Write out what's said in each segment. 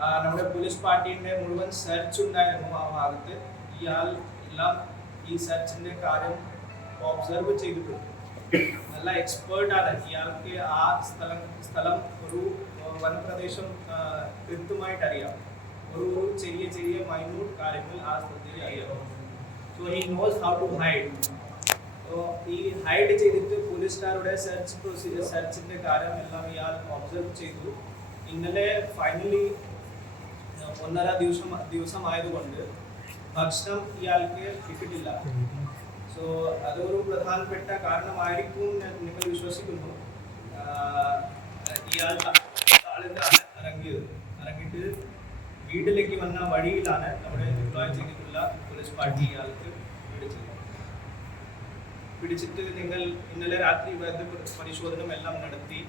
നമ്മുടെ പോലീസ് പാർട്ടിയുടെ മുഴുവൻ സെർച്ച് ഉണ്ടായിരുന്നു ആ ഭാഗത്ത്. ഇയാൾ എല്ലാം ഈ സെർച്ചിന്റെ കാര്യം ഒബ്സർവ് ചെയ്തിട്ടുണ്ട്. നല്ല എക്സ്പേർട്ടാണ്. ഇയാൾക്ക് ആ സ്ഥലം ഒരു വനപ്രദേശം കൃത്യമായിട്ട് അറിയാം. ഒരു ചെറിയ ചെറിയ മൈന്യൂട്ട് കാര്യങ്ങൾ ആ സ്ഥലത്തിൽ അറിയാം. So he knows how to hide. ഈ ഹൈഡ് ചെയ്തിട്ട് പോലീസുകാരുടെ സെർച്ചിന്റെ കാര്യം എല്ലാം ഇയാൾ ഒബ്സർവ് ചെയ്തു. ഇന്നലെ ഫൈനലി 1.5 ദിവസമായതുകൊണ്ട് ഭക്ഷണം ഇയാൾക്ക് കിട്ടിയിട്ടില്ല. സോ അതൊരു പ്രധാനപ്പെട്ട കാരണമായിരിക്കും നിങ്ങൾ വിശ്വസിക്കുന്നു. ഇയാൾ താഴെയാണ് ഇറങ്ങിയിട്ട് വീട്ടിലേക്ക് വന്ന വഴിയിലാണ് നമ്മുടെ ഡിപ്ലോയ് ചെയ്തിട്ടുള്ള പോലീസ് പാർട്ടി ഇയാൾക്ക് പിടിച്ചിട്ട് നിങ്ങൾ ഇന്നലെ രാത്രി പരിശോധന എല്ലാം നടത്തി.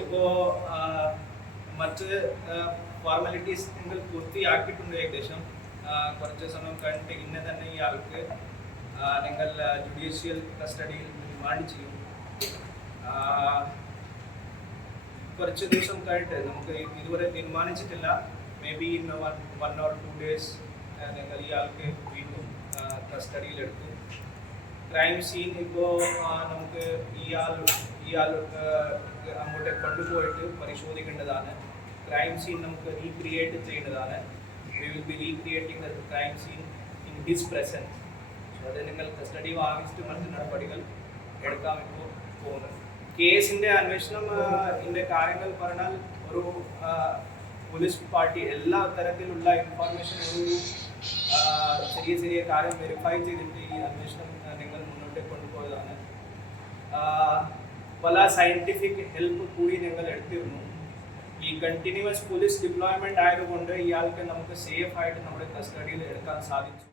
ഇപ്പോ മറ്റ് ഫോർമാലിറ്റീസ് നിങ്ങൾ പൂർത്തിയാക്കിയിട്ടുണ്ട്. ഏകദേശം കുറച്ച് സമയം കഴിഞ്ഞിട്ട് ഇന്ന് തന്നെ ഇയാൾക്ക് നിങ്ങൾ ജുഡീഷ്യൽ കസ്റ്റഡിയിൽ റിമാൻഡ് ചെയ്യും. കുറച്ച് ദിവസം കഴിഞ്ഞിട്ട് നമുക്ക് ഇതുവരെ തീരുമാനിച്ചിട്ടില്ല. May be in 1 or 2 days നിങ്ങൾ ഇയാൾക്ക് വീണ്ടും കസ്റ്റഡിയിലെടുക്കും. ക്രൈം സീൻ ഇപ്പോൾ നമുക്ക് ഇയാൾ അങ്ങോട്ട് കൊണ്ടുപോയിട്ട് പരിശോധിക്കേണ്ടതാണ്. ക്രൈം സീൻ നമുക്ക് റീക്രിയേറ്റ് ചെയ്യേണ്ടതാണ്. We will be recreating the crime scene in his presence. So അത് നിങ്ങൾ കസ്റ്റഡി വാങ്ങിച്ചിട്ട് മറ്റ് നടപടികൾ എടുക്കാൻ ഇപ്പോൾ പോകുന്നത്. കേസിൻ്റെ അന്വേഷണം കാര്യങ്ങൾ പറഞ്ഞാൽ ഒരു പോലീസ് പാർട്ടി എല്ലാ തരത്തിലുള്ള ഇൻഫോർമേഷൻ ഒരു ചെറിയ കാര്യം വെരിഫൈ ചെയ്തിട്ട് ഈ അന്വേഷണം നിങ്ങൾ മുന്നോട്ട് കൊണ്ടുപോയതാണ്. പല സയൻറ്റിഫിക് ഹെൽപ്പ് കൂടി നിങ്ങൾ എടുത്തിരുന്നു. ഈ കണ്ടിന്യൂസ് പോലീസ് ഡിപ്ലോയ്മെന്റ് ആയതുകൊണ്ട് ഇയാൾക്ക് നമുക്ക് സേഫ് ആയിട്ട് നമ്മുടെ കസ്റ്റഡിയിൽ എടുക്കാൻ സാധിച്ചു.